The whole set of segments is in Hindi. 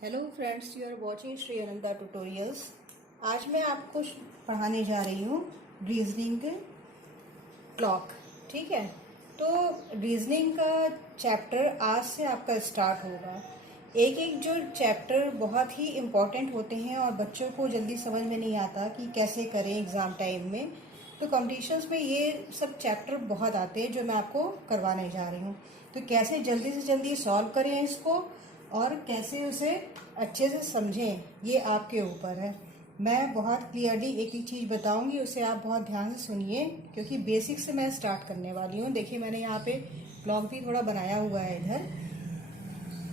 Hello friends, you are watching Shri Ananta tutorials. आज मैं आपको पढ़ाने जा रही हूँ रीजनिंग क्लॉक। ठीक है, तो रीजनिंग का चैप्टर आज से आपका स्टार्ट होगा। एक एक जो चैप्टर बहुत ही इम्पॉर्टेंट होते हैं और बच्चों को जल्दी समझ में नहीं आता कि कैसे करें एग्ज़ाम टाइम में। तो कॉम्पिटिशन्स में ये सब चैप्टर बहुत आते हैं जो मैं आपको करवाने जा रही हूँ। तो कैसे जल्दी से जल्दी सॉल्व करें इसको और कैसे उसे अच्छे से समझें, ये आपके ऊपर है। मैं बहुत क्लियरली एक एक चीज़ बताऊंगी, उसे आप बहुत ध्यान से सुनिए क्योंकि बेसिक से मैं स्टार्ट करने वाली हूँ। देखिए, मैंने यहाँ पे ब्लॉग भी थोड़ा बनाया हुआ है इधर।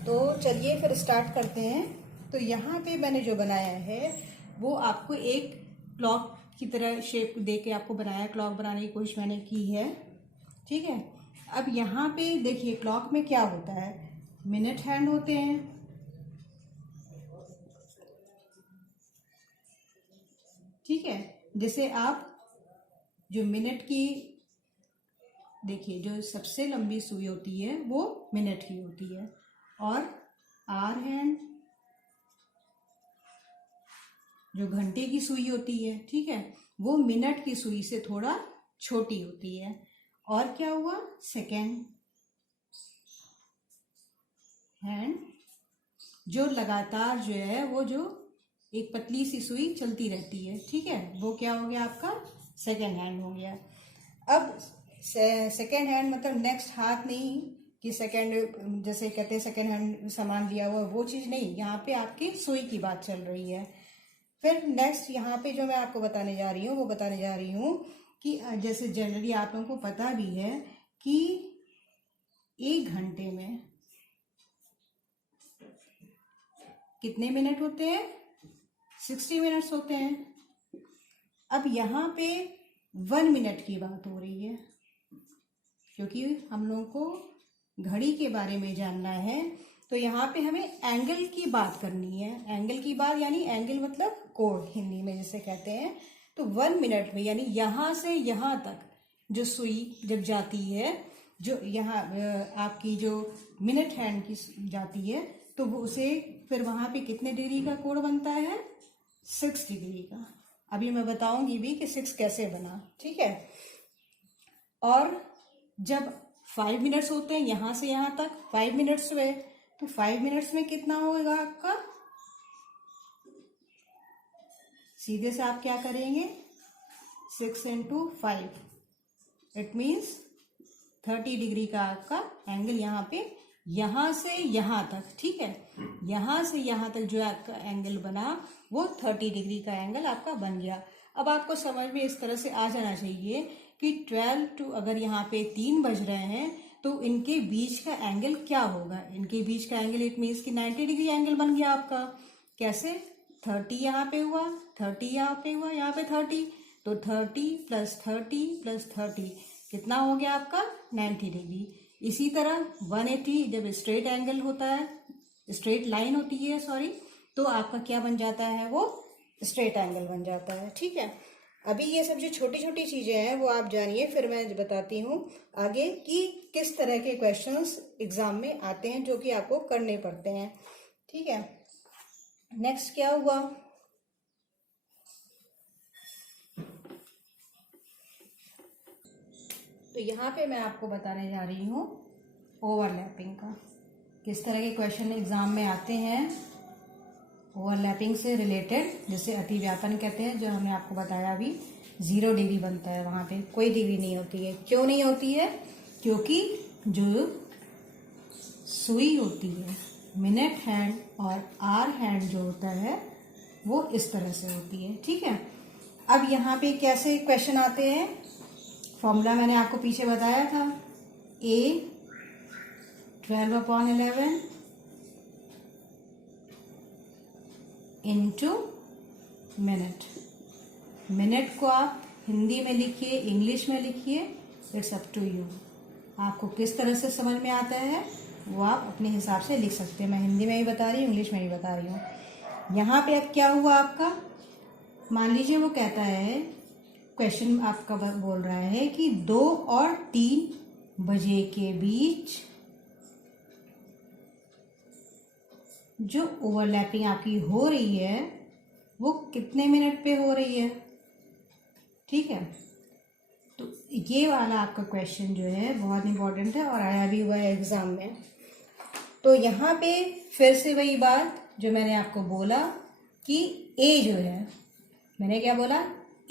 तो चलिए फिर स्टार्ट करते हैं। तो यहाँ पे मैंने जो बनाया है वो आपको एक क्लॉक की तरह शेप दे के आपको बनाया, क्लॉक बनाने की कोशिश मैंने की है। ठीक है, अब यहाँ पे देखिए क्लॉक में क्या होता है, मिनट हैंड होते हैं। ठीक है, जैसे आप जो मिनट की देखिए, जो सबसे लंबी सुई होती है वो मिनट की होती है, और आर हैंड जो घंटे की सुई होती है, ठीक है, वो मिनट की सुई से थोड़ा छोटी होती है। और क्या हुआ, सेकेंड हैंड जो लगातार जो है वो जो एक पतली सी सुई चलती रहती है, ठीक है, वो क्या हो गया आपका सेकेंड हैंड हो गया। अब सेकेंड हैंड मतलब नेक्स्ट हाथ नहीं कि सेकेंड जैसे कहते हैं सेकेंड हैंड सामान लिया हुआ, वो चीज़ नहीं, यहाँ पे आपकी सुई की बात चल रही है। फिर नेक्स्ट यहाँ पे जो मैं आपको बताने जा रही हूँ वो बताने जा रही हूँ कि जैसे जनरली आप लोगों को पता भी है कि एक घंटे में कितने मिनट होते हैं, 60 मिनट्स होते हैं। अब यहाँ पे 1 मिनट की बात हो रही है क्योंकि हम लोगों को घड़ी के बारे में जानना है। तो यहाँ पे हमें एंगल की बात करनी है। एंगल की बात यानी एंगल मतलब कोण हिंदी में जिसे कहते हैं। तो 1 मिनट में यानी यहाँ से यहाँ तक जो सुई जब जाती है, जो यहाँ आपकी जो मिनट हैंड की जाती है, तो वो उसे फिर वहाँ पे कितने डिग्री का कोण बनता है, 6 डिग्री का। अभी मैं बताऊंगी भी कि 6 कैसे बना। ठीक है, और जब 5 मिनट्स होते हैं यहाँ से यहाँ तक 5 मिनट्स हुए, तो 5 मिनट्स में कितना होगा आपका, सीधे से आप क्या करेंगे, 6 × 5 इट मीन्स 30 डिग्री का आपका एंगल यहाँ पे, यहाँ से यहाँ तक। ठीक है, यहाँ से यहाँ तक जो आपका एंगल बना वो 30 डिग्री का एंगल आपका बन गया। अब आपको समझ में इस तरह से आ जाना चाहिए कि 12 to अगर यहाँ पे 3 बज रहे हैं तो इनके बीच का एंगल क्या होगा, इनके बीच का एंगल इट मीन्स कि 90 डिग्री एंगल बन गया आपका। कैसे, 30 यहाँ पे हुआ, 30 यहाँ पे हुआ, यहाँ पे 30, तो 30 + 30 + 30 कितना हो गया आपका 90 डिग्री। इसी तरह 180 जब स्ट्रेट एंगल होता है, स्ट्रेट लाइन होती है सॉरी, तो आपका क्या बन जाता है, वो स्ट्रेट एंगल बन जाता है। ठीक है, अभी ये सब जो छोटी छोटी चीज़ें हैं वो आप जानिए, फिर मैं बताती हूँ आगे कि किस तरह के क्वेश्चंस एग्जाम में आते हैं जो कि आपको करने पड़ते हैं। ठीक है, नेक्स्ट क्या हुआ, तो यहाँ पे मैं आपको बताने जा रही हूँ ओवरलैपिंग का, किस तरह के क्वेश्चन एग्जाम में आते हैं ओवरलैपिंग से रिलेटेड। जैसे अतिव्यापन कहते हैं, जो हमने आपको बताया अभी, 0 डिग्री बनता है, वहाँ पे कोई डिग्री नहीं होती है। क्यों नहीं होती है, क्योंकि जो सुई होती है मिनट हैंड और आर हैंड जो होता है वो इस तरह से होती है। ठीक है, अब यहाँ पे कैसे क्वेश्चन आते हैं, फॉर्मूला मैंने आपको पीछे बताया था, A 12/11 इंटू मिनट। मिनट को आप हिंदी में लिखिए, इंग्लिश में लिखिए, इट्स अप टू यू। आपको किस तरह से समझ में आता है वो आप अपने हिसाब से लिख सकते हैं। मैं हिंदी में भी बता रही हूँ, इंग्लिश में भी बता रही हूँ। यहाँ पे अब क्या हुआ आपका, मान लीजिए वो कहता है, क्वेश्चन आपका बोल रहा है कि 2 और 3 बजे के बीच जो ओवरलैपिंग आपकी हो रही है वो कितने मिनट पे हो रही है, ठीक है। तो ये वाला आपका क्वेश्चन जो है बहुत इंपॉर्टेंट है और आया भी हुआ है एग्ज़ाम में। तो यहाँ पे फिर से वही बात जो मैंने आपको बोला कि ए जो है, मैंने क्या बोला,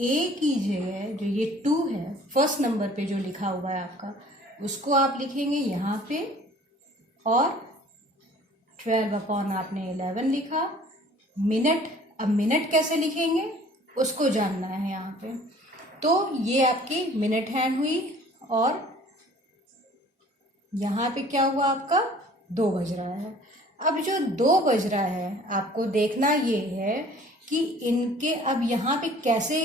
ए की जगह जो ये 2 है फर्स्ट नंबर पे जो लिखा हुआ है आपका, उसको आप लिखेंगे यहाँ पे और 12 अपॉन आपने 11 लिखा। मिनट, अब मिनट कैसे लिखेंगे उसको जानना है यहाँ पे। तो ये आपकी मिनट हैंड हुई और यहाँ पे क्या हुआ आपका 2 बज रहा है। अब जो 2 बज रहा है आपको देखना ये है कि इनके अब यहाँ पे कैसे,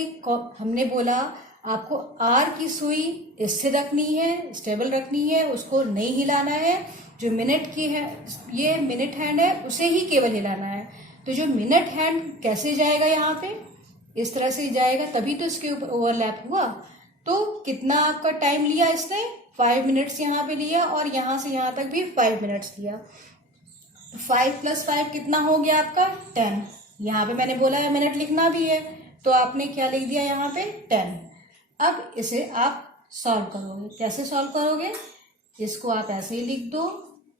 हमने बोला आपको आर की सुई स्थिर रखनी है, स्टेबल रखनी है, उसको नहीं हिलाना है। जो मिनट की है, ये मिनट हैंड है, उसे ही केवल हिलाना है। तो जो मिनट हैंड कैसे जाएगा, यहाँ पे इस तरह से जाएगा, तभी तो इसके ऊपर ओवरलैप हुआ। तो कितना आपका टाइम लिया इसने, 5 मिनट्स यहाँ पे लिया और यहाँ से यहाँ तक भी 5 मिनट्स लिया। 5 + 5 कितना हो गया आपका 10। यहाँ पे मैंने बोला है मिनट लिखना भी है, तो आपने क्या लिख दिया यहाँ पे 10। अब इसे आप सॉल्व करोगे, कैसे सॉल्व करोगे, इसको आप ऐसे ही लिख दो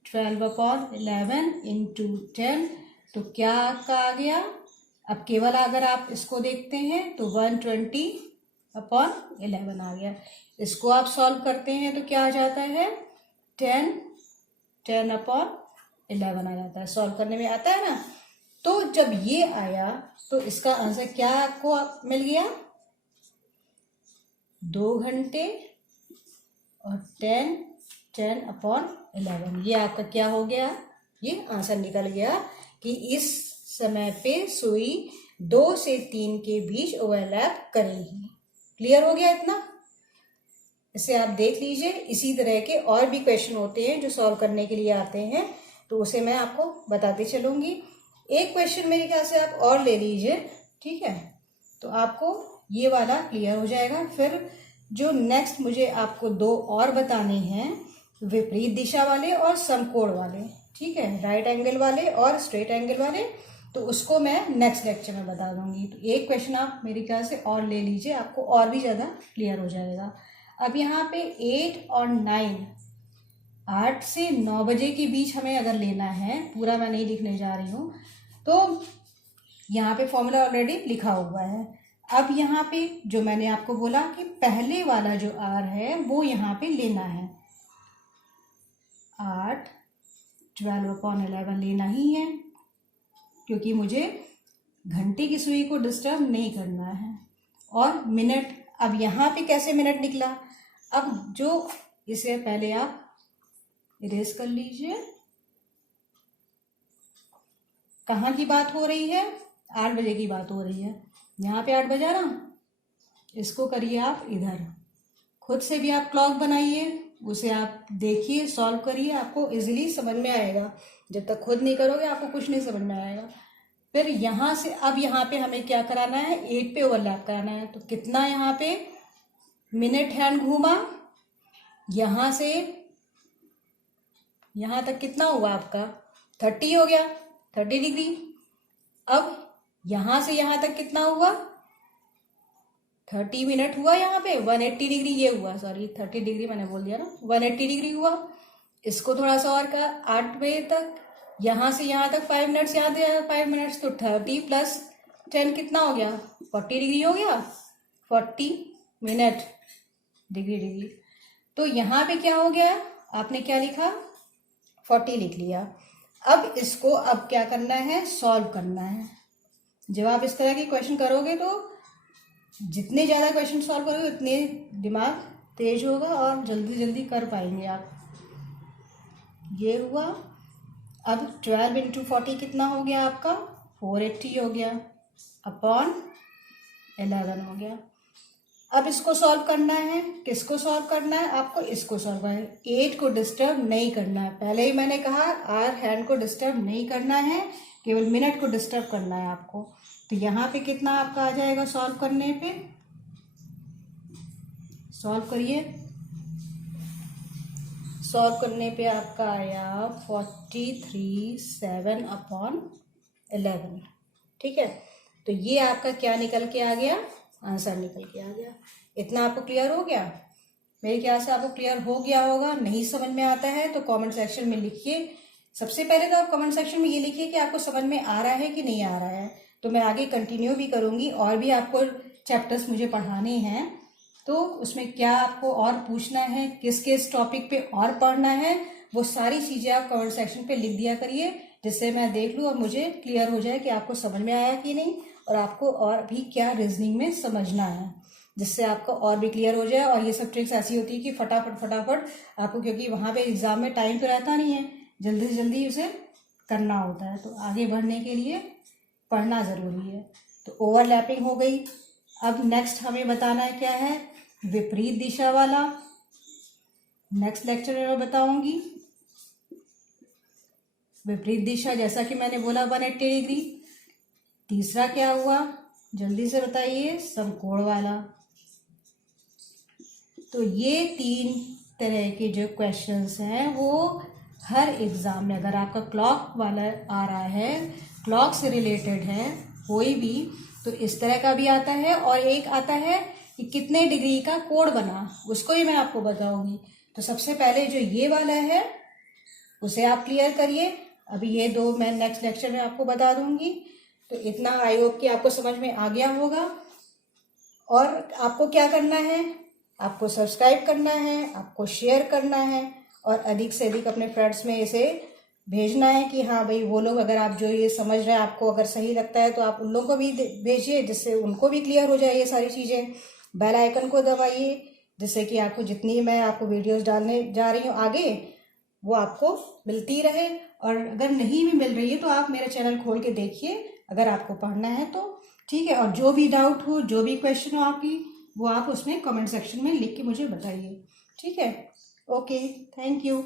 12 अपॉन 11 इंटू 10। तो क्या आपका आ गया, अब केवल अगर आप इसको देखते हैं तो 120 अपॉन 11 आ गया। इसको आप सॉल्व करते हैं तो क्या आ जाता है 10 अपॉन 11 आ जाता है। सॉल्व करने में आता है ना। तो जब ये आया तो इसका आंसर क्या आपको मिल गया, 2 घंटे और 10 अपॉन 11। ये आपका क्या हो गया, ये आंसर निकल गया कि इस समय पे सुई 2 से 3 के बीच ओवरलैप करेगी। क्लियर हो गया इतना। इसे आप देख लीजिए। इसी तरह के और भी क्वेश्चन होते हैं जो सॉल्व करने के लिए आते हैं, तो उसे मैं आपको बताती चलूंगी। एक क्वेश्चन मेरे ख्याल से आप और ले लीजिए, ठीक है, तो आपको ये वाला क्लियर हो जाएगा। फिर जो नेक्स्ट मुझे आपको 2 और बताने हैं, विपरीत दिशा वाले और समकोण वाले, ठीक है, राइट एंगल वाले और स्ट्रेट एंगल वाले, तो उसको मैं नेक्स्ट लेक्चर में बता दूंगी। तो एक क्वेश्चन आप मेरे ख्याल से और ले लीजिए, आपको और भी ज़्यादा क्लियर हो जाएगा। अब यहाँ पे 8 और 9, 8 से 9 बजे के बीच हमें अगर लेना है, पूरा मैं नहीं लिखने जा रही हूँ, तो यहाँ पे फॉर्मूला ऑलरेडी लिखा हुआ है। अब यहाँ पे जो मैंने आपको बोला कि पहले वाला जो आर है वो यहाँ पे लेना है, 8 12 अपॉन 11 लेना ही है, क्योंकि मुझे घंटे की सुई को डिस्टर्ब नहीं करना है। और मिनट, अब यहाँ पे कैसे मिनट निकला, अब जो इसे पहले आप इरेज कर लीजिए। कहाँ की बात हो रही है, 8 बजे की बात हो रही है। यहाँ पे 8 बजा ना, इसको करिए आप इधर, खुद से भी आप क्लॉक बनाइए, उसे आप देखिए, सॉल्व करिए, आपको इजीली समझ में आएगा। जब तक खुद नहीं करोगे आपको कुछ नहीं समझ में आएगा। फिर यहाँ से अब यहाँ पे हमें क्या कराना है, 8 पे ओवरलैप कराना है। तो कितना यहाँ पे मिनट हैंड घूमा, यहाँ से यहाँ तक कितना हुआ आपका 30 हो गया, 30 डिग्री। अब यहाँ से यहाँ तक कितना हुआ 30 मिनट हुआ, यहाँ पे 180 डिग्री ये हुआ, सॉरी 30 डिग्री मैंने बोल दिया ना, 180 डिग्री हुआ। इसको थोड़ा सा और का 8 बजे तक, यहाँ से यहाँ तक 5 मिनट्स, यहाँ से 5 मिनट्स, तो 30 + 10 कितना हो गया 40 डिग्री हो गया, 40 मिनट डिग्री। तो यहाँ पे क्या हो गया, आपने क्या लिखा 40 लिख लिया। अब इसको अब क्या करना है, सॉल्व करना है। जब आप इस तरह के क्वेश्चन करोगे तो जितने ज़्यादा क्वेश्चन सॉल्व करोगे उतने दिमाग तेज होगा और जल्दी जल्दी कर पाएंगे आप। ये हुआ। अब 12 × 40 कितना हो गया आपका 480 हो गया, अपॉन 11 हो गया। अब इसको सॉल्व करना है, किसको सॉल्व करना है, आपको इसको सॉल्व करना है। 8 को डिस्टर्ब नहीं करना है, पहले ही मैंने कहा आर हैंड को डिस्टर्ब नहीं करना है, केवल मिनट को डिस्टर्ब करना है आपको। तो यहाँ पे कितना आपका आ जाएगा सॉल्व करने पे, सॉल्व करिए, सॉल्व करने पे आपका आया 43/7/11। ठीक है, तो ये आपका क्या निकल के आ गया, आंसर निकल के आ गया। इतना आपको क्लियर हो गया? मेरे ख्याल से आपको क्लियर हो गया होगा। नहीं समझ में आता है तो कमेंट सेक्शन में लिखिए। सबसे पहले तो आप कमेंट सेक्शन में ये लिखिए कि आपको समझ में आ रहा है कि नहीं आ रहा है, तो मैं आगे कंटिन्यू भी करूँगी। और भी आपको चैप्टर्स मुझे पढ़ाने हैं, तो उसमें क्या आपको और पूछना है, किस किस टॉपिक पे और पढ़ना है, वो सारी चीज़ें आप कमेंट सेक्शन पे लिख दिया करिए, जिससे मैं देख लूँ और मुझे क्लियर हो जाए कि आपको समझ में आया कि नहीं, और आपको और भी क्या रीजनिंग में समझना है, जिससे आपको और भी क्लियर हो जाए। और ये सब ट्रिक्स ऐसी होती है कि फटाफट आपको, क्योंकि वहाँ पे एग्जाम में टाइम तो रहता नहीं है, जल्दी से जल्दी उसे करना होता है। तो आगे बढ़ने के लिए पढ़ना ज़रूरी है। तो ओवरलैपिंग हो गई। अब नेक्स्ट हमें बताना है क्या है, विपरीत दिशा वाला। नेक्स्ट लेक्चर में मैं बताऊंगी विपरीत दिशा, जैसा कि मैंने बोला 180 डिग्री। तीसरा क्या हुआ, जल्दी से बताइए, समकोण वाला। तो ये 3 तरह के जो क्वेश्चंस हैं वो हर एग्जाम में, अगर आपका क्लॉक वाला आ रहा है, क्लॉक से रिलेटेड है कोई भी, तो इस तरह का भी आता है। और एक आता है कि कितने डिग्री का कोण बना, उसको ही मैं आपको बताऊंगी। तो सबसे पहले जो ये वाला है उसे आप क्लियर करिए। अभी ये 2 मैं नेक्स्ट लेक्चर में आपको बता दूंगी। तो इतना आई होप कि आपको समझ में आ गया होगा। और आपको क्या करना है, आपको सब्सक्राइब करना है, आपको शेयर करना है, और अधिक से अधिक अपने फ्रेंड्स में इसे भेजना है कि हाँ भाई, वो लोग अगर आप जो ये समझ रहे हैं, आपको अगर सही लगता है तो आप उन लोगों को भी भेजिए, जिससे उनको भी क्लियर हो जाए ये सारी चीज़ें। बेल आइकन को दबाइए, जिससे कि आपको जितनी मैं आपको वीडियोस डालने जा रही हूँ आगे, वो आपको मिलती रहे। और अगर नहीं भी मिल रही है तो आप मेरा चैनल खोल के देखिए, अगर आपको पढ़ना है तो। ठीक है, और जो भी डाउट हो, जो भी क्वेश्चन हो आपकी, वो आप उसमें कमेंट सेक्शन में लिख के मुझे बताइए। ठीक है, ओके, थैंक यू।